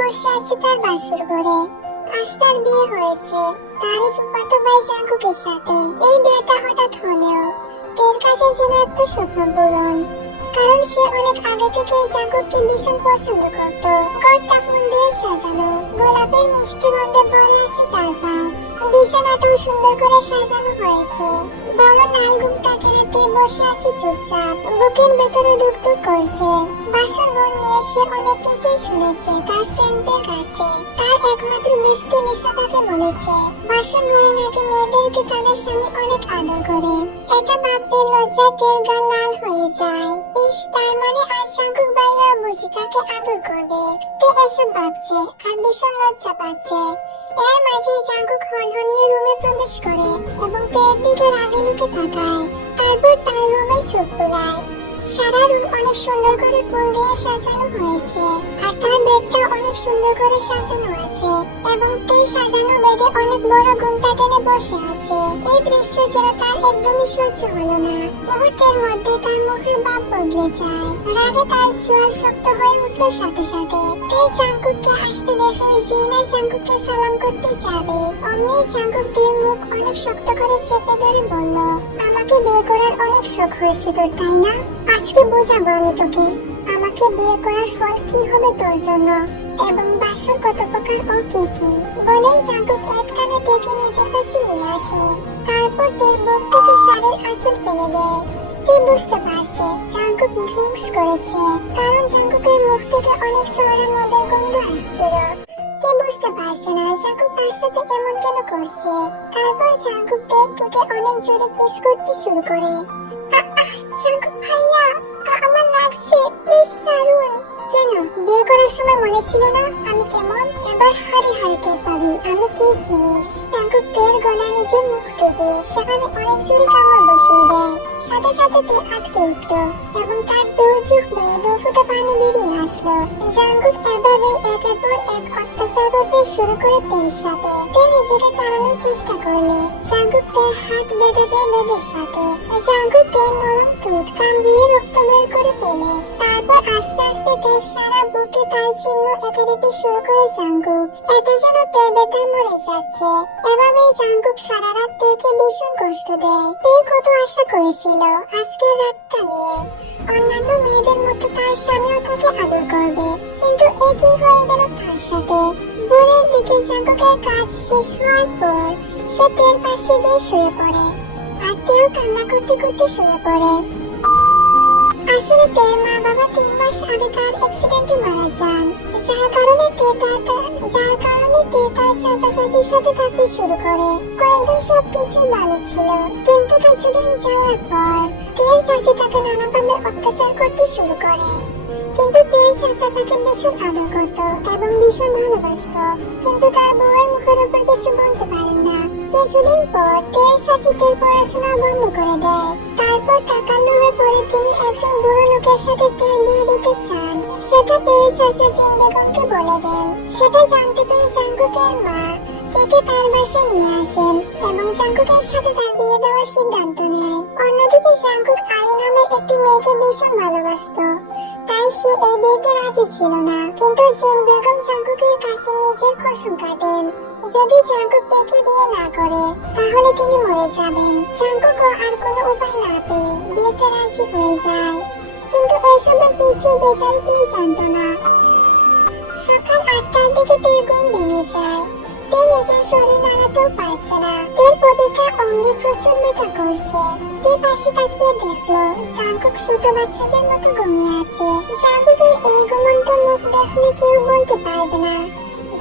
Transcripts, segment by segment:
বসে আছে তার বাসর ঘরে। আজ তার বিয়ে হয়েছে তার ফুফাতো ভাই জাঙ্কুকের সাথে। এই বিয়েটা হঠাৎ হলেও তের কাছে যেন একটা স্বপ্ন পূরণ, কারণ সে অনেক আগে থেকে জাঙ্কুককে ভীষণ পছন্দ করত। ঘরটা ফুল দিয়ে সাজানো, গোলাপের মিষ্টি গন্ধে ভরে আছে চারপাশ। বিছানাটাও সুন্দর করে সাজানো হয়েছে। বড় লাল ঘুমটা টেরাতে বসে আছে চুপচাপ, বুকের ভেতরে ধুকধুক করছে। বাসর ঘর নিয়ে সে অনেক কিছুই শুনেছে তার ফ্রেন্ডদের কাছে। তার একমাত্র মিষ্টি লিসা তাকে বলেছে বাসর ঘরে নাকি মেয়েদেরকে তাদের স্বামী অনেক আদর করে। এটা ভাবতে লজ্জায় তের গাল লাল হয়ে যায়। ইস, তার মানে আজ জাঙ্কুক ভাইয়া বুঝি তাকে আদর করবে। তে এসব ভাবছে আর ভীষণ লজ্জা পাচ্ছে। এর মাঝে জাঙ্কুক হনহনিয়ে রুমে প্রবেশ করে এবং তের দিকে রাগে লুকে তাকায়। তারপর তার রুমে চোখ বুলায়। সারা রুম অনেক সুন্দর করে ফুল দিয়ে সাজানো হয়েছে আর তার বেডটা অনেক সুন্দর করে সাজানো আছে এবং এই সাজানো বেডে অনেক বড় ঘুমটা টেনে বসে আছে। এই দৃশ্য যেন তার একদমই সহ্য হলো না। মুহূর্তের মধ্যে তার মুখের ভাব বদলে যায়। রাগে তার চোয়াল শক্ত হয়ে উঠলো সাথে সাথে। এই জাঙ্কুককে আসতে দেখে জিনা জাঙ্কুককে সালাম করতে যাবে, অমনি জাঙ্কুকের মুখ অনেক শক্ত করে চেপে ধরে বলল, আমাকে বিয়ে করার অনেক শখ হয়েছে তোর, তাই না? আজকে বোঝাবো আমি তোকে আমাকে বিয়ে করার ফল কি হবে তোর জন্য এবং বাসর কত প্রকার ও কি কি। বলেই জাঙ্কুক এক কানে থেকে নিজের কাছে নিয়ে আসে। তারপর তের বুক থেকে শাড়ির আঁচল ফেলে দেয়। তে বুঝতে পারছে জাঙ্কুক ড্রিঙ্কস করেছে, কারণ জাঙ্কুকের মুখ থেকে অনেক চড়া মদের গন্ধ আসছিল। তে বুঝতে পারছে না জাঙ্কুক তার সাথে এমন কেন করছে। তারপর জাঙ্কুক তের টুকে অনেক জোরে কিস করতে শুরু করে। জাঙ্কুক ভাইয়া, আমার লাগছে, প্লিজ ছাড়ুন। কেন বিয়ে করার সময় মনে ছিল না আমি কেমন? এবার হাড়ি হাড়ি টের পাবি আমি কি জিনিস। জাঙ্কুক তের গলায় নিজের মুখ ডুবে সেখানে অনেক জোরে কামড় বসিয়ে দেয়। সাথে সাথে তে আটকে উঠলো এবং তার দু চোখ বেয়ে 2 ফোঁটা পানি বেরিয়ে আসলো। জাঙ্কুক এভাবে একের পর এক অত্যাচার করতে শুরু করে তের সাথে। তে নিজেকে চালানোর চেষ্টা করলে জাঙ্কুক তের হাত বেঁধে দেয় বেগের সাথে। জাঙ্কুক তের নরম ঠোঁট কামড়িয়ে রক্ত বের করে ফেলে। তারপর আস্তে আস্তে তের সারা বুকে তার চিহ্ন এঁকে দিতে শুরু করে জাঙ্কুক। এতে যেন তে ব্যথায় মরে যাচ্ছে। এভাবেই জাঙ্কুক সারা রাত তেকে ভীষণ কষ্ট দেয়। তে কত আশা করেছিল আজকের রাতটা নিয়ে অন্যান্য মেয়েদের মতো তার স্বামীও তাকে আদর করবে, কিন্তু একই হয়ে গেল তার সাথে। ভোরের দিকে জাঙ্কুকের কাজ শেষ হওয়ার পর সে তের পাশে গিয়ে শুয়ে পড়ে আর তেও কান্না করতে করতে শুয়ে পড়ে। আসলে তের মা বাবা 3 মাস আগে তার অ্যাক্সিডেন্টে মারা যান, যার কারণে তে তার চাচা চাচির সাথে থাকতে শুরু করে। কয়েকদিন সবকিছু ভালো ছিল, কিন্তু কিছুদিন যাওয়ার পর তের চাচি তাকে নানাভাবে অত্যাচার করতে শুরু করে। কিন্তু তের চাচা তাকে ভীষণ আদর করত এবং ভীষণ ভালোবাসত, কিন্তু তার বউয়ের মুখের উপর কিছু বলতে পারেন না। কিছুদিন পর তের চাচি তের পড়াশোনা বন্ধ করে দেয়। তারপর টাকার লোভে পড়ে তিনি একজন বুড়ো লোকের সাথে তের বিয়ে দিতে চান। সেটা তের চাচা জিন বেগমকে বলে দেন। সেটা জানতে পেরে জাঙ্কুকের মা তেকে তার বাসায় নিয়ে আসেন এবং জাঙ্কুকের সাথে তার বিয়ে দেওয়ার সিদ্ধান্ত নেয়। অন্যদিকে জাঙ্কুক আয়ু নামের একটি মেয়েকে ভীষণ ভালোবাসত, তাই সে এই বিয়েতে রাজি ছিল না। কিন্তু জিন বেগম জাঙ্কুকের কাছে নিজের কসম কাটেন যদি জাঙ্কুক তেকে বিয়ে না করে তাহলে তিনি মরে যাবেন। জাঙ্কুকও আর কোনো উপায় না পেয়ে বিয়েতে রাজি হয়ে যায়, কিন্তু এসবের কিছু বেচারিতেই জানতো না। সকাল 8টার দিকে তের ঘুম ভেঙে যায়। তে নিজের শরীর নাড়াতেও পারছে না। তের প্রতিটা অঙ্গে প্রচুর ব্যথা করছে। তে পাশে তাকিয়ে দেখলো জাঙ্কুক ছোট বাচ্চাদের মতো ঘুমিয়ে আছে। জাঙ্কুকের এই ঘুমন্ত মুখ দেখলে কেউ বলতে পারবে না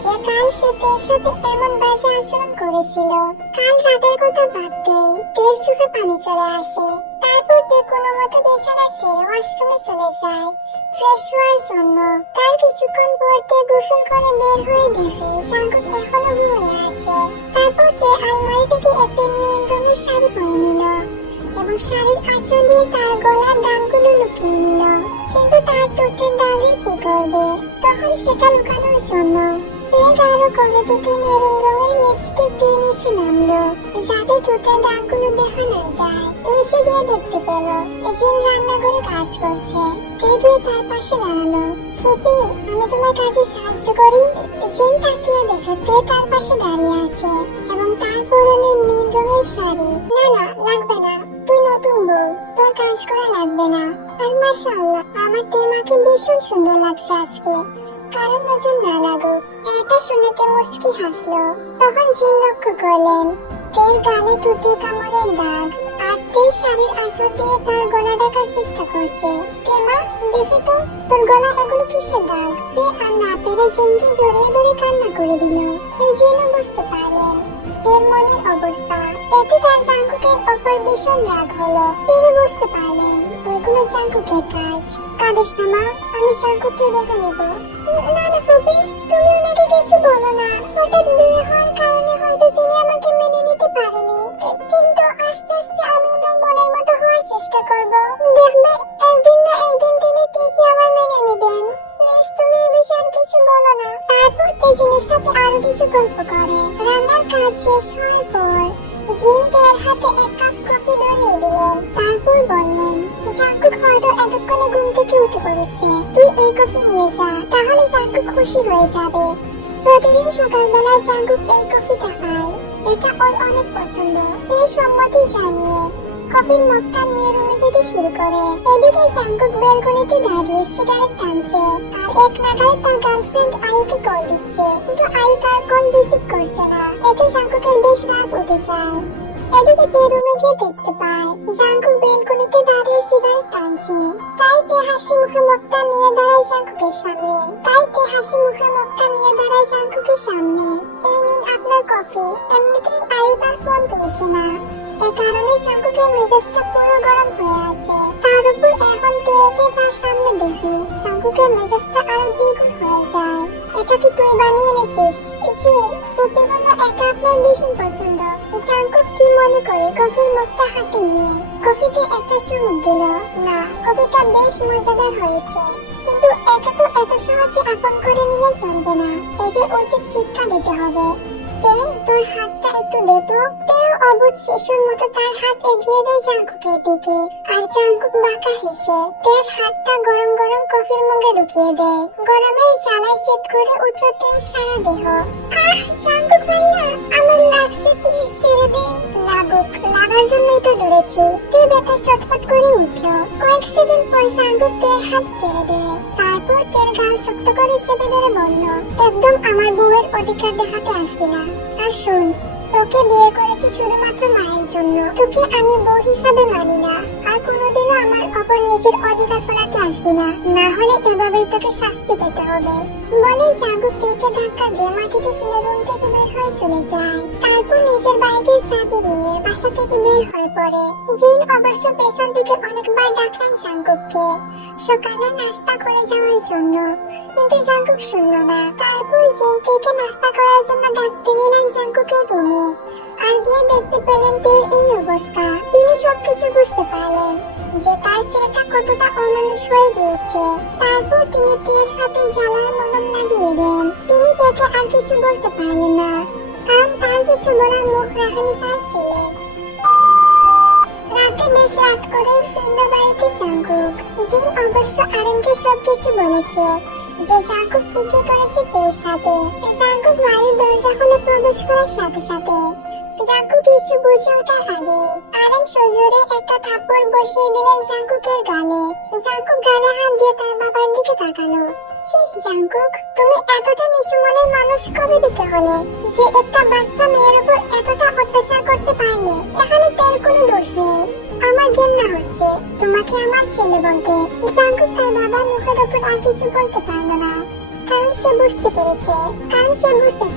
যে কাল সে তের সাথে এমন বাজে আচরণ করেছিল। কাল রাতের কথা ভাবতেই তের চোখে পানি চলে আসে। তারপর তে কোনো মতো বিছানা ছেড়ে ওয়াশরুমে চলে যায় ফ্রেশ হওয়ার জন্য। তার কিছুক্ষণ পর তে গোসল করে বের হয়ে দেখে জাঙ্কুক এখনো ঘুমিয়ে আছে। তারপর তে আলমারি থেকে একটি নীল রঙের শাড়ি পরে নিল এবং শাড়ির আঁচল দিয়ে তার গলার দাগগুলো লুকিয়ে নিল। কিন্তু তার ঠোঁটের দাগের কি করবে? তখন সেটা লুকানোর জন্য আরো করে টুটে মেরুন রঙের লিপস্টিক দিয়ে নিচে নামলো, যাতে টুটের দাগগুলো দেখা না যায়। নিচে গিয়ে দেখতে পেল জিন রান্নাঘরে কাজ করছে। গিয়ে তার পাশে দাঁড়ালো। ফুপি, আমি তোমার কাজে সাহায্য করি। জিন তাকিয়ে দেখে তার পাশে দাঁড়িয়ে আছে এবং তার পরনে নীল রঙের শাড়ি। না না, লাগবে না, তুই নতুন বউ, তোর কাজ করা লাগবে না। আর মাশাআল্লাহ, আমার মাকে ভীষণ সুন্দর লাগছে আজকে, কারণ নজর না লাগুক। এটা শুনে মুচকি হাসলো। তখন জিন লক্ষ্য করলেন গালে টুটির কামড়ের দাগ, আর শাড়ির আঁচল দিয়ে তার গলা ঢাকার চেষ্টা করছে। মা, দেখে তো তোর গলা এগুলো কিসের দাগ? আর না পেরে জিনকে জড়িয়ে ধরে কান্না করে দিল। জিনও বুঝতে পারলেন মনের অবস্থা। এতে তার জাঙ্কুকের ওপর ভীষণ রাগ হলো। তিনি বুঝতে পারলেন এগুলো জাঙ্কুকের কাজ। কাঁদিস না মা, আমি জাঙ্কুককে দেখে নেব। না না ফুপি, তুমি ওনাকে কিছু বলো না। হঠাৎ বিয়ে হওয়ার কারণে হয়তো তিনি আমাকে মেনে নিতে পারেনি, কিন্তু আস্তে আস্তে আমি ওনার মনের মতো হওয়ার চেষ্টা করব। দেখবে একদিন না একদিন তিনি ঠিকই আমার মেনে নেবেন। প্লিজ তুমি এই বিষয়ে কিছু বলো না। তারপর তেজিনের সাথে আরো কিছু গল্প করে। রান্নার কাজ শেষ হওয়ার পর জিন তার হাতে এক কাপ কফি ধরিয়ে দিলেন। তারপর বললেন, জাঙ্কুক হয়তো এতক্ষণে ঘুম থেকে উঠে পড়েছে, তুই এই কফি নিয়ে যা, তাহলে জাঙ্কুক খুশি হয়ে যাবে। প্রতিদিন সকালবেলা জাঙ্কুক এই কফিটা খায়, এটা ওর অনেক পছন্দ। এই সম্মতি জানিয়ে কফির মগটা নিয়ে রুমে যেতে শুরু করে। এদিকে জাঙ্কুক বেলকনিতে দাঁড়িয়ে সিগারেট টানছে, আর এক নাগারে তার গার্লফ্রেন্ড আয়ুকে কল দিচ্ছে, কিন্তু আয়ু তার কল রিসিভ করছে না। এতে জাঙ্কুকের বেশ রাগ উঠে যায়। এদিকে রুমে গিয়ে দেখতে পায় জাঙ্কুক বেলকনিতে দাঁড়িয়ে সিগারেট টানছে। তাই হাসি মুখে মুখটা নিয়ে দাঁড়ায় জাঙ্কুকের সামনে। এই নিন আপনার কফি। এমনিতেই আয়ু তার ফোন তুলছে না, এ কারণে জাঙ্কুকের মেজাজটা পুরো গরম হয়ে আছে। তার উপর এখন তার সামনে দেখে জাঙ্কুকের মেজাজটা আরো দ্বিগুণ হয়ে যায়। এটা কি তুই বানিয়ে এনেছিস? জি, ফুপি বলল এটা আপনার ভীষণ পছন্দ। জাঙ্কুক কি মনে করে কফির মগটা হাতে নিয়ে কফিতে একটা চুমুক দিল। না, কফিটা বেশ মজাদার হয়েছে, কিন্তু একে তো এত সহজে আপন করে নিলে চলবে না, একে উচিত শিক্ষা দিতে হবে। তোর হাতটা একটু দে তো। অবুঝ শিশুর মতো তার হাত এগিয়ে দেয় জাঙ্কুকের দিকে, আর জাঙ্কুক বাঁকা হেসে হাতটা গরম গরম কফির মগে ঢুকিয়ে দেয়। গরমের জ্বালায় চেত করে উঠল সারা দেহ। জাঙ্কুক ভাইয়া, আমার লাগছে, প্লিজ ছেড়ে দিন। লাগার জন্যই তো ধরেছি। ব্যথা চটফট করে উঠল। কয়েক সেকেন্ড পর জাঙ্কুক হাত ছেড়ে দেয়। তারপর গাল শক্ত করে চেপে ধরে বলল, একদম আমার বউয়ের অধিকার দেখাতে আসবি না। আর শোন, তোকে বিয়ে করেছি শুধুমাত্র মায়ের জন্য, তোকে আমি বউ হিসাবে মানি না। আর কোনোদিনও আমার অপর নিজের অধিকার ফলাতে আসবি না, না হলে এভাবেই তোকে শাস্তি পেতে হবে। বলে জাঙ্কুক ধাক্কা দিয়ে মাটিতে ফেলে রুম থেকে বের হয়ে চলে যায়। তারপর নিজের বাইকের চাবি নিয়ে বাসা থেকে বের হয়ে পড়ে। জিন অবশ্য পেছন থেকে অনেকবার ডাকলেন জাঙ্কুককে সকালে নাস্তা করে যাওয়ার জন্য, কিন্তু জাঙ্কুক শুনল না। তারপর জিন নাস্তা করার জন্য ডাকতে গেলেন জাঙ্কুকের রুমে, আর গিয়ে দেখতে পেলেন এই অবস্থা। তিনি সবকিছু বুঝতে পারলেন যে তার ছেলেটা কতটা অমানুষ হয়ে গিয়েছে। তারপর তিনি হাতে জ্বালার মলম লাগিয়ে দেন। তিনি দেখে আর কিছু বলতে পারলেন না, কারণ তার কিছু বলার মুখ রাখেনি তার ছেলে। রাতে বেশ রাত করে ফিরল বাড়িতে জাঙ্কুক। জিন অবশ্য আরেনকে সবকিছু বলেছে যে জাঙ্কুক কি করেছে সাথে। জাঙ্কুক বাড়ির দরজা খুলে প্রবেশ করার সাথে সাথে জাঙ্কুক কিছু বুঝে ওঠার আগে আরেন সজোরে একটা থাপ্পড় বসিয়ে দিলেন জাঙ্কুকের গালে। জাঙ্কুক গালে হাত দিয়ে তার বাবার দিকে তাকালো। জাঙ্কুক, তুমি এতটা নিচু মনের মানুষ কবে দিকে হলে যে একটা বাচ্চা মেয়ের উপর এতটা অত্যাচার করতে পারলে? এখানে তার কোনো দোষ নেই। আমার ঘেন্না হচ্ছে তোমাকে আমার ছেলে বলতে। জাঙ্কুক তার বাবার মুখের উপর আর কিছু বলতে পারলো না, কারণ সে বুঝতে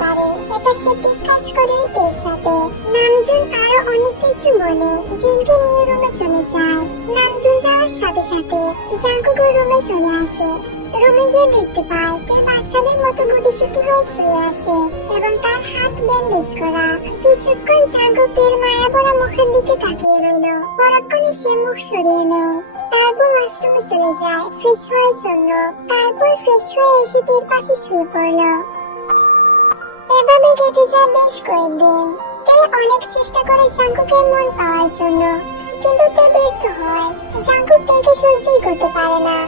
পারে এটা সে ঠিক কাজ করে তের সাথে। নামজুন আরো অনেক কিছু বলে জিনকে নিয়ে রুমে চলে যায়। নামজুন যাওয়ার সাথে সাথে জাঙ্কুক রুমে চলে আসে। রুমে গিয়ে দেখতে পায় বাচ্চাদের মতো গুটিসুটি হয়ে শুয়ে আছে এবং তার হাত ব্যান্ডেজ করা। কিছুক্ষণ জাঙ্কুক মায়া ভরা মুখের দিকে তাকিয়ে রইল। পরক্ষণে সে মুখ সরিয়ে নেয়। তারপর ওয়াশরুমে চলে যায় ফ্রেশ হওয়ার জন্য। তারপর ফ্রেশ হয়ে এসে পাশে শুয়ে পড়ল। এভাবে কেটে যায় বেশ কয়েকদিন। তে অনেক চেষ্টা করে জাঙ্কুকের মন পাওয়ার জন্য, কিন্তু তে ব্যর্থ হয়। জাঙ্কুক তেকে সহ্যই করতে পারে না।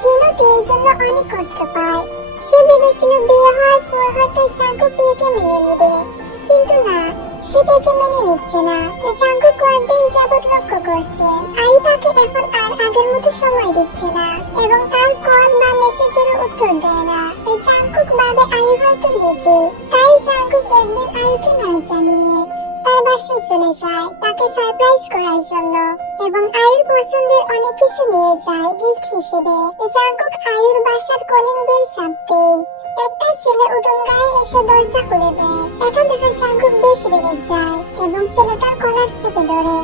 জিনও তের জন্য অনেক কষ্ট পায়। সে ভেবেছিল বিয়ে হওয়ার পর হয়তো জাঙ্কুক তেকে মেনে নেবে, কিন্তু না, সে তেকে মেনে নিচ্ছে না। জাঙ্কুক কয়েকদিন যাবৎ লক্ষ্য করছে আই তাকে এখন আর আগের মতো সময় দিচ্ছে না এবং তার কল বা মেসেজের উত্তর দেয় না। জাঙ্কুক ভাবে আই হয়তো বিজি, তাই জাঙ্কুক একদিন আইকে না জানিয়ে তার বাসায় চলে যায় তাকে সারপ্রাইজ করার জন্য এবং আয়ুর পছন্দের অনেক কিছু নিয়ে যায় গিফট হিসেবে। জাঙ্কুক আয়ুর বাসার কলিং বেল চাপতেই একটা ছেলে উদম গায়ে এসে দরজা খুলে দেয়। এটা দেখে জাঙ্কুক বেশ রেগে যায় এবং ছেলেটার কলার চেপে ধরে।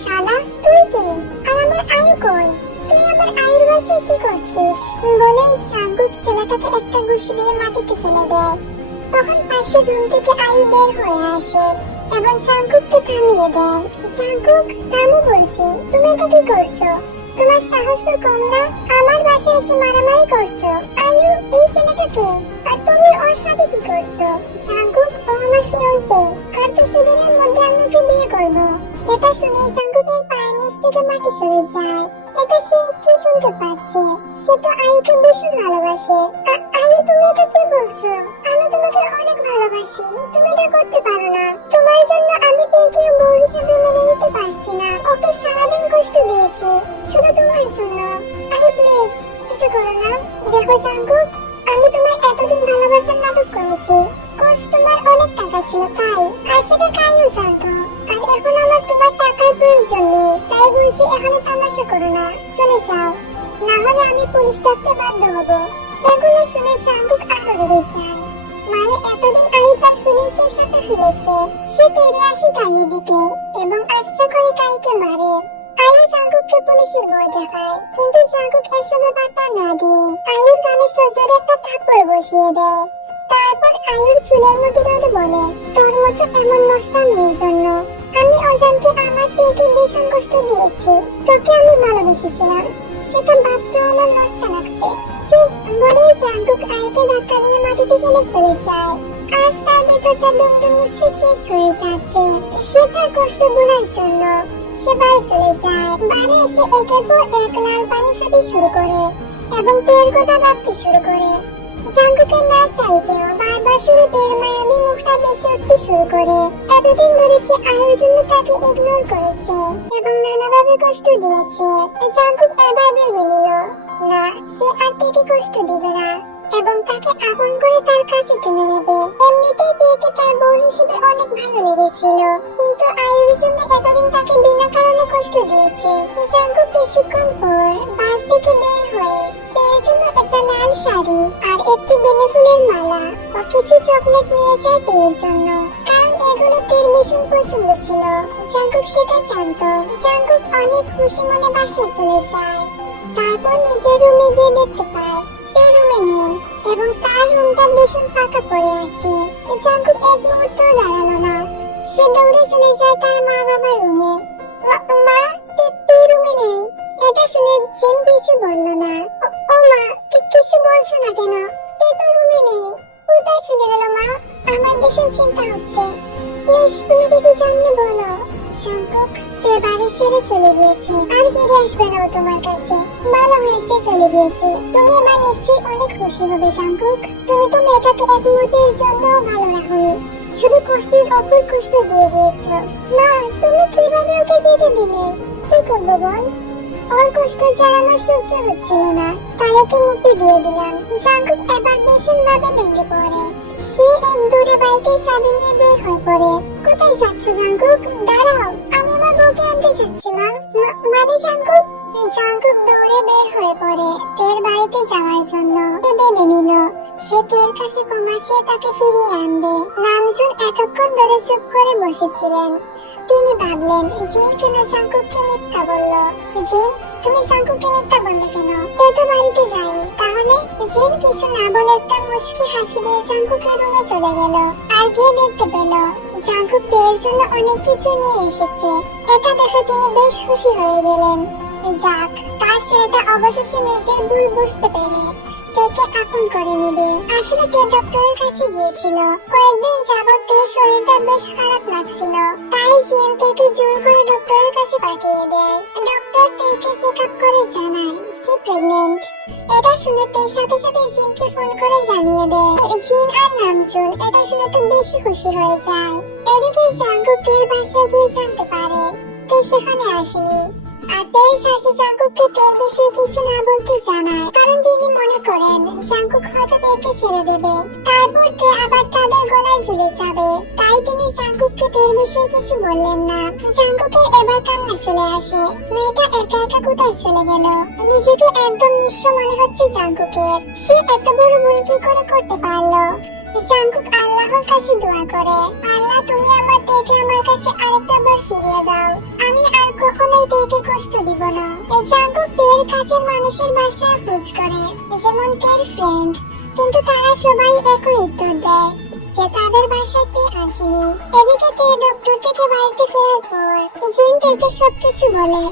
শালা, তুই কে? আর আমার আয়ু কই? তুই আমার আয়ুর বাসায় কি করছিস? বলে জাঙ্কুক ছেলেটাকে একটা ঘুষি দিয়ে মাটিতে ফেলে দেয়। তখন পাশের রুম থেকে আয়ু বের হয়ে আসে এবং জাঙ্কুককে থামিয়ে দেয়। জাঙ্কুক, থামো বলছি, তুমি এটা কি করছো? তোমার সাহস তো কম না, আমার বাসায় এসে মারামারি করছো। আয়ু, এই ছেলেটা কে? আর তুমি ওর সাথে কি করছো? জাঙ্কুক, ও আমার ফিয়ান্সে, আর কিছুদিনের মধ্যে আমি ওকে বিয়ে করব। এটা শুনে জাঙ্কুকের পায়ের নিচ থেকে মাটি সরে যায়। এটা সে কি শুনতে পাচ্ছে? সে তো আয়ুকে ভীষণ ভালোবাসে। আয়ু, তুমি এটা কি বলছো? আমি তোমাকে অনেক ভালোবাসি, তুমি এটা করতে পারো না। তোমার জন্য আমি তেকে বউ হিসেবে মেনে নিতে পারছি না। ওকে সারাদিন কষ্ট দিয়েছি শুধু তোমার জন্য। আয়ু, প্লিজ এটা করো না। দেখো জাঙ্কুক, আমি তোমায় এতদিন ভালোবাসার নাটক করেছি। কোচ তোমার অনেক টাকা ছিল তাই, আর সেটা কাইও জানতো। আর এখন আমার তোমার টাকার প্রয়োজন নেই, তাই বলছি এখানে তামাশা করো না, চলে যাও, না হলে আমি পুলিশ ডাকতে বাধ্য হব। এগুলো শুনে জাঙ্কুক আরো রেগে যায়। মানে এতদিন আয়ু তার ফিলিংস এর সাথে খেলেছে। সে তেড়ে আসে কাইয়ের দিকে এবং আচ্ছা করে কাইকে মারে। আয়ু জাঙ্কুককে পুলিশের ভয় দেখায়, কিন্তু জাঙ্কুক এসবে পাত্তা না দিয়ে আয়ুর গালে সজোরে একটা থাপ্পড় বসিয়ে দেয়। তারপর আয়ুর চুলের মুঠি ধরে বলে, তোর মতো এমন নষ্টা মেয়ের জন্য আমি অজান্তে আমার তেকে ভীষণ কষ্ট দিয়েছি। তোকে আমি ভালোবেসেছিলাম, সেটা ভাবতে আমার লজ্জা লাগছে। বলে জাঙ্কুক আয়ুকে ধাক্কা দিয়ে মাটিতে ফেলে চলে যায়। আজ তার ভেতরটা দুমড়ে মুচড়ে শেষ হয়ে যাচ্ছে। সে তার কষ্ট ভোলার জন্য সে বাড়ি চলে যায়। বাড়ি এসে একের পর এক লাল পানি খেতে শুরু করে এবং তের কথা ভাবতে শুরু করে। জাঙ্কুকের না চাইতেও বারবার শুনে তের মায়াবী মুখটা বেশি উঠতে শুরু করে। এতদিন ধরে সে আয়ুর জন্য তাকে ইগনোর করেছে এবং নানাভাবে কষ্ট দিয়েছে। জাঙ্কুক এবার ভেবে নিল না, সে আর তেকে কষ্ট দিবে না এবং তাকে আপন করে তার কাছে টেনে নেবে। এমনিতেই তেকে তার বউ হিসেবে অনেক ভালো লেগেছিল, কিন্তু আয়ুর জন্য এতদিন তাকে বিনা কারণে কষ্ট দিয়েছে। জাঙ্কুক কিছুক্ষণ পর বার থেকে বের হয়ে তের জন্য একটা লাল শাড়ি আর একটি বেলে ফুলের মালা ও কিছু চকলেট নিয়ে যায় তের জন্য, কারণ এগুলো তের ভীষণ পছন্দ ছিল। জাঙ্কুক সেটা জানতো। জাঙ্কুক অনেক খুশি মনে বাসায় চলে যায়। তারপর নিজের রুমে গিয়ে দেখতে পায় তে রুমে নেই এবং তার রুমটা ভীষণ ফাঁকা পড়ে আছে। জাঙ্কুক এক মুহূর্তও দাঁড়ালো না, সে দৌড়ে চলে যায় তার মা বাবার রুমে। মা, তে রুমে নেই। এটা শুনে জিন কিছু বলল না। ও মা, কিছু বলছো না কেন? তে তো রুমে নেই, কোথায় চলে গেল মা? আমার ভীষণ চিন্তা হচ্ছে, প্লিজ তুমি কিছু জানলে বলো। জাঙ্কুক, তে বাড়ি ছেড়ে চলে গিয়েছে, আর ফিরে আসবে না ও তোমার কাছে। ভালো হয়েছে চলে গিয়েছে, তুমি এবার নিশ্চয়ই অনেক খুশি হবে জাঙ্কুক। তুমি তো মেয়েটাকে এক মুহূর্তের জন্য ভালো রাখোনি, শুধু কষ্টের অপর কষ্ট দিয়ে দিয়েছো। মা, তুমি কিভাবে ওকে যেতে দিলে? কি করবো বল? ওর কষ্ট যা আমার সহ্য হচ্ছিল না, তাই ওকে মুক্তি দিয়ে দিলাম। জাঙ্কুক এবার ভীষণ ভাবে ভেঙে পড়ে। সে এক দূরে বাইকের চাবি নিয়ে বের হয়ে পড়ে। কোথায় যাচ্ছ জাঙ্কুক? দাঁড়াও, আমি আমার বউকে আনতে যাচ্ছি মা। মানে জাঙ্কুক? জাঙ্কুক দৌড়ে বের হয়ে পড়ে তের বাড়িতে যাওয়ার জন্য। ভেবে নিল সে তের কাছে ক্ষমা চেয়ে তাকে ফিরিয়ে আনবে। নামজুন এতক্ষণ ধরে চুপ করে বসেছিলেন। তিনি ভাবলেন জিন কেন জাঙ্কুককে মিথ্যা বলল। জিন, তুমি জাঙ্কুককে মিথ্যা বললে কেন? তে তো বাড়িতে যায়নি, তাহলে? জিন কিছু না বলে একটা মুচকি হাসি দিয়ে জাঙ্কুকের রুমে চলে গেল আর গিয়ে দেখতে পেল জাঙ্কুক তের জন্য অনেক কিছু নিয়ে এসেছে। এটা দেখে তিনি বেশ খুশি হয়ে গেলেন। যাক, তার ছেলেটা অবশেষে নিজের ভুল বুঝতে পেরে তেকে আপন করে নেবে। আসলে তে ডক্টরের কাছে গিয়েছিল। কয়েকদিন যাবত তের শরীরটা বেশ খারাপ লাগছিল, তাই জিন তেকে জোর করে ডক্টরের কাছে পাঠিয়ে দেয়। ডক্টর তেকে চেক আপ করে জানায় সে প্রেগনেন্ট। এটা শুনে তের সাথে সাথে জিনকে ফোন করে জানিয়ে দেয়। জিন আর নামজুন এটা শুনে তো বেশি খুশি হয়ে যায়। এদিকে জাঙ্কুক তের বাসায় গিয়ে জানতে পারে তে সেখানে আসেনি। আর তের শাশি জাঙ্কুককে তের বিষয়ে কিছু না বলতে জানায়, কারণ তিনি মনে করেন জাঙ্কুক হয়তো তেকে ছেড়ে দেবে, তারপর তে আবার তাদের গলায় ঝুলে যাবে। তাই তিনি জাঙ্কুককে তের বিষয়ে কিছু বললেন না। জাঙ্কুকের এবার কান্না চলে আসে। মেয়েটা একা একা কোথায় চলে গেল? নিজেকে একদম নিঃস্ব মনে হচ্ছে জাঙ্কুকের। সে এত বড় ভুল কি করে করতে পারলো? জাঙ্কুক আল্লাহর কাছে দোয়া করে, আল্লাহ তুমি আমার তেকে আমার কাছে আরেকটা বার ফিরিয়ে দাও, আমি আর কখনোই তেকে কষ্ট দিব না। জাঙ্কুক তের কাছের মানুষের বাসায় খোঁজ করে, যেমন তের ফ্রেন্ড, কিন্তু তারা সবাই একই উত্তর দেয় যে তাদের বাসায় তে আসেনি। এদিকে তে ডক্টর থেকে বাড়িতে ফেরার পর জিন তেকে সবকিছু বলে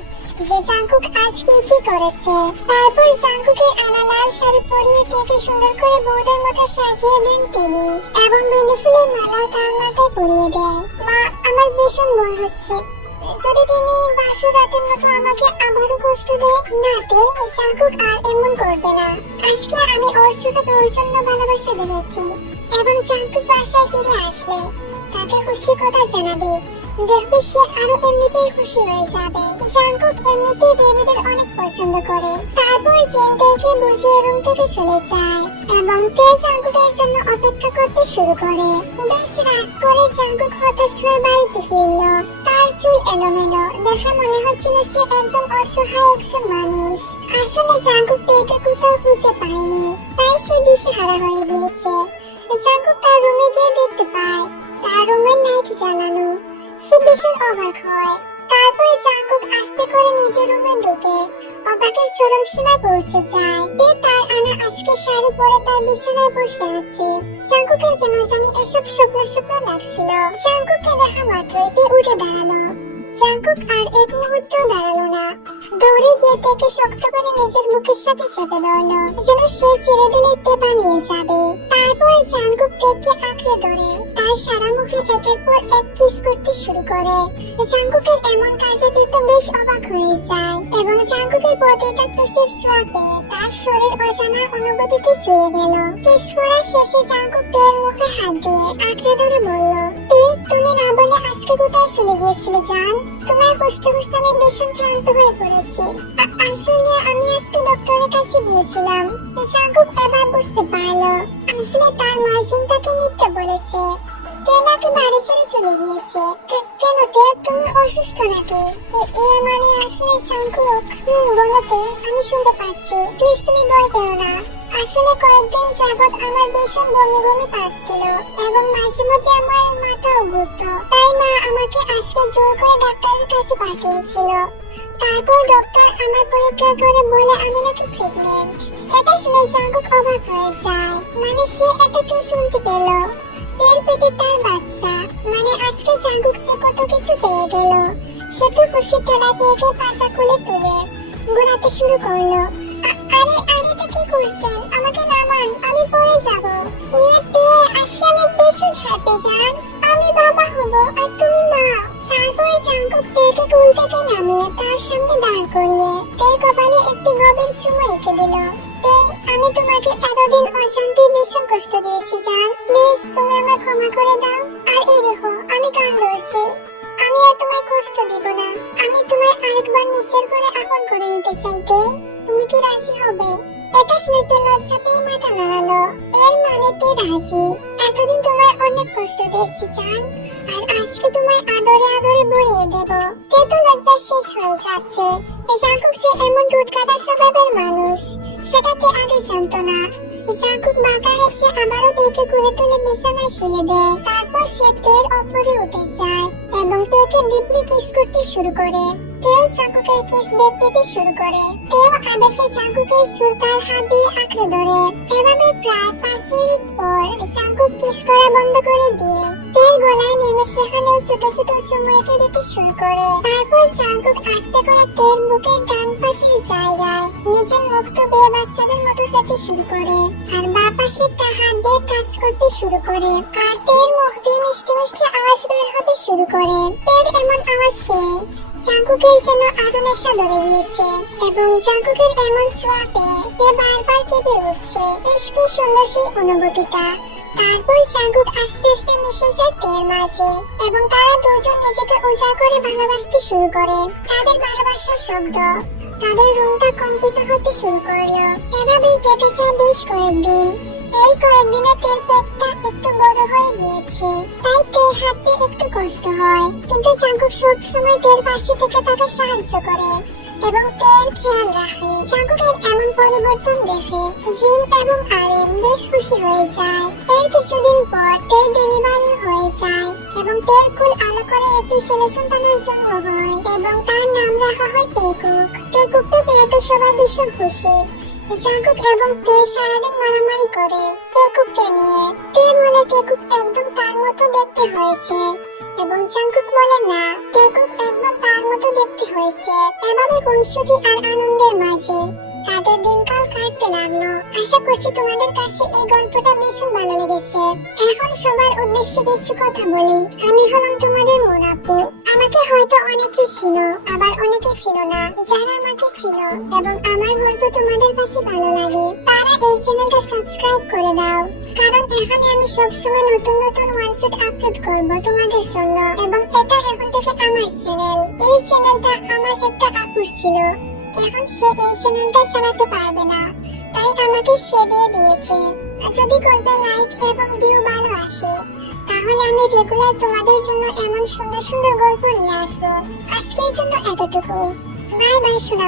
যে জাঙ্কুক আজকে কি করেছে। তারপর জাঙ্কুকের আনা লাল শাড়ি পরিয়ে তেকে সুন্দর করে বউদের মতো সাজিয়ে দেন তিনি, এবং বেলি ফুলের মালাও তার মাথায় পরিয়ে দেন। মা, আমার ভীষণ ভয় হচ্ছে, যদি তিনি বাসর রাতের মতো আমাকে আবারও কষ্ট দেয়। না তে, জাঙ্কুক আর এমন করবে না। আজকে আমি ওর চোখে তোর জন্য ভালোবাসা দেখেছি, এবং জাঙ্কুক বাসায় ফিরে আসলে তাকে খুশি কথা জানাবে, দেখবে সে আরো এমনিতেই খুশি হয়ে যাবে। জাঙ্কুক এমনিতেই বেবিদের অনেক পছন্দ করে। তারপর জিন তেকে বুঝিয়ে রুম থেকে চলে যায়, এবং তে জাঙ্কুকের জন্য অপেক্ষা করতে শুরু করে। বেশ রাত করে জাঙ্কুক হতাশ হয়ে বাড়িতে ফিরল। তার চুল এলোমেলো, দেখে মনে হচ্ছিল সে একদম অসহায় একজন মানুষ। আসলে জাঙ্কুক তেকে কোথাও খুঁজে পায়নি, তাই সে দিশেহারা হয়ে গিয়েছে। জাঙ্কুক তার রুমে গিয়ে দেখতে পায় তার রুমের লাইট জ্বালানো। সে ভীষণ অবাক হয়। তারপরে জাঙ্কুক আস্তে করে নিজের রুমে ঢুকে অবাকের চরম সীমায় পৌঁছে যায়। তার আনা আজকে শাড়ি পরে তার বিছানায় বসে আছে। জাঙ্কুকের কেন জানি এসব স্বপ্ন লাগছিল। জাঙ্কুককে দেখা মাত্রই তে উঠে দাঁড়ালো। জাঙ্কুক আর এক মুহূর্তও দাঁড়ালো না, দৌড়ে গিয়ে তেকে শক্ত করে নিজের বুকের সাথে চেপে ধরলো, যেন সে ছেড়ে দিলে তে পালিয়ে যাবে। তারপর জাঙ্কুক তেকে আঁকড়ে ধরে তার সারা মুখে একের পর এক কিস করতে শুরু করে। জাঙ্কুকের এমন কাজে তে তো বেশ অবাক হয়ে যায়, এবং জাঙ্কুকের প্রতিটা কিসের ছোঁয়াতে তার শরীর অজানা অনুভূতিতে ছুঁয়ে গেল। কিস করা শেষে জাঙ্কুক তের মুখে হাত দিয়ে আঁকড়ে ধরে বলল, তে, তুমি না বলে আজকে কোথায় চলে গিয়েছিলে জান? তোমায় খুঁজতে খুঁজতে আমি ভীষণ ক্লান্ত হয়ে পড়েছি। আসলে আমি আজকে ডক্টরের কাছে গিয়েছিলাম। জাঙ্কুক এবার বুঝতে পারলো আসলে তার মা জিন তাকে মিথ্যে বলেছে। তে নাকি বাড়ি ছেড়ে চলে গিয়েছে। কেন তে, তুমি অসুস্থ নাকি? এর মানে আসলে জাঙ্কুক। বলো তে, আমি শুনতে পাচ্ছি, প্লিজ তুমি ভয় পেও না। আসলে কয়েকদিন যাবত আমার ভীষণ বমি বমি পাচ্ছিল, এবং মাঝে মধ্যে আমার মাথাও ঘুরতো, তাই মা আমাকে আজকে জোর করে ডাক্তারের কাছে পাঠিয়েছিল। তারপর ডক্টর আমার পরীক্ষা করে বলে আমি নাকি প্রেগনেন্ট। এটা শুনে জাঙ্কুক অবাক হয়ে যায়, মানে সে এটা কি শুনতে পেল? এর পেটে তার বাচ্চা, মানে আজকে জাঙ্কুক যে কত কিছু পেয়ে গেল। সে তো খুশি ঠেলা থেকে পাশা খুলে তুলে ঘোরাতে শুরু করলো। আরে আরে, এটা কি করছেন? আমাকে নামান, আমি পড়ে যাব। আজকে আমি ভীষণ হ্যাপি জান, আমি বাবা হব আর তুমি মা। তারপরে জাঙ্কুক তেকে কুল থেকে নামিয়ে তার সামনে দাঁড় করিয়ে তের কপালে একটি গভীর চুমু এঁকে দিল। তে, আমি তোমাকে এতদিন অশান্তি ভীষণ কষ্ট দিয়েছি জান, প্লিজ তুমি আমায় ক্ষমা করে দাও। আর এই দেখো, আমি কান ধরছি, আমি আর তোমায় কষ্ট দিব না। আমি তোমায় আরেকবার নিচের করে আপন করে নিতে চাইতে, তুমি কি রাজি হবে? এটা শুনে তে লজ্জা পেয়ে মাথা নাড়ালো। এর মানে তে রাজি। এতদিন তোমায় অনেক কষ্ট দিয়েছি জান, আর আজকে তোমায় আদরে আদরে ভরিয়ে দেব। তে তো লজ্জা শেষ হয়ে যাচ্ছে। জাঙ্কুক যে এমন টুটকাটা স্বভাবের মানুষ, সেটা তে আগে জানতো না। জাঙ্কুক বাঁকা হেসে আবারও তেকে কুলে তুলে বিছানায় শুয়ে দেয়। তারপর সে তের ওপরে উঠে যায় এবং তেকে ডিপলি কিস করতে শুরু করে। তেও জাঙ্কুকের কিস বেগ পেতে শুরু করে। তেও আদেশে জাঙ্কুকের চুল তার হাত দিয়ে আঁকড়ে ধরে। এভাবে প্রায় 5 মিনিট পর জাঙ্কুক কিস করা বন্ধ করে দিয়ে তের গলায় নেমে সেখানেও ছোট ছোট চুমু এঁকে দিতে শুরু করে। তারপর জাঙ্কুক আস্তে করে তের বুকের ডান পাশের জায়গায় নিজের মুখ ডুবিয়ে বাচ্চাদের মতো খেতে শুরু করে, আর বাঁ পাশেরটা হাত দিয়ে টাচ করতে শুরু করে। আর তের মুখ দিয়ে মিষ্টি মিষ্টি আওয়াজ বের হতে শুরু করে। তের এমন আওয়াজ পেয়ে জাঙ্কুকের যেন আরো নেশা ধরে গিয়েছে, এবং জাঙ্কুকের এমন ছোঁয়া পেয়ে তে বারবার কেঁপে উঠছে। ইস কি সুন্দর সেই অনুভূতিটা। তারপর জাঙ্কুক আস্তে আস্তে মিশে যায় তের মাঝে, এবং তারা দুজন নিজেকে উজাড় করে ভালোবাসতে শুরু করে। তাদের ভালোবাসার শব্দ তাদের রুমটা কম্পিত হতে শুরু করলো। এভাবেই কেটে যায় বেশ কয়েকদিন। এই কয়েকদিনে তের পেটটা একটু বড় হয়ে গিয়েছে, তাই তের হাঁটতে একটু কষ্ট হয়, কিন্তু জাঙ্কুক সব সময় তের পাশে থেকে তাকে সাহায্য করে এবং তের খেয়াল রাখে। জাঙ্কুকের এমন পরিবর্তন দেখে জিম এবং আরেম বেশ খুশি হয়ে যায়। এর কিছুদিন পর তের ডেলিভারি হয়ে যায় এবং তের কুল আলো করে একটি ছেলে সন্তানের জন্ম হয়, এবং তার নাম রাখা হয় টেকুক। টেকুককে পেয়ে তো সবাই ভীষণ খুশি। জাঙ্কুক এবং তে সারাদিন মারামারি করে টেকুককে নিয়ে। তে বলে টেকুক একদম তার মতো দেখতে হয়েছে, এবং জাঙ্কুক বলে না, টেকুক একদম তার মতো দেখতে হয়েছে। এভাবে খুনসুটি আর আনন্দের মাঝে তাদের দিনকাল কাটতে লাগলো। আশা করছি তোমাদের কাছে এই গল্পটা ভীষণ ভালো লেগেছে। এখন সবার উদ্দেশ্যে কিছু কথা বলি। আমি হলাম তোমাদের মোনাপু। আমাকে হয়তো অনেকে চিনো, আবার অনেকে চিনো না। যারা আমাকে চিনো এবং আমার গল্প তোমাদের কাছে ভালো লাগে, তারা এই চ্যানেলটা সাবস্ক্রাইব করে দাও, কারণ এখানে আমি সবসময় নতুন নতুন ওয়ান শট আপলোড করব তোমাদের জন্য। এবং এটা এখন থেকে আমার চ্যানেল। এই চ্যানেলটা আমার একটা আপুর ছিল, এখন সে এই চ্যানেলটা চালাতে পারবে না, তাই আমাকে সে দিয়ে দিয়েছে। যদি গল্পে লাইক এবং ভিউ ভালো আসে, তাহলে আমি রেগুলার তোমাদের জন্য এমন সুন্দর সুন্দর গল্প নিয়ে আসবো। আজকের জন্য এতটুকুই। বাই বাই সোনা।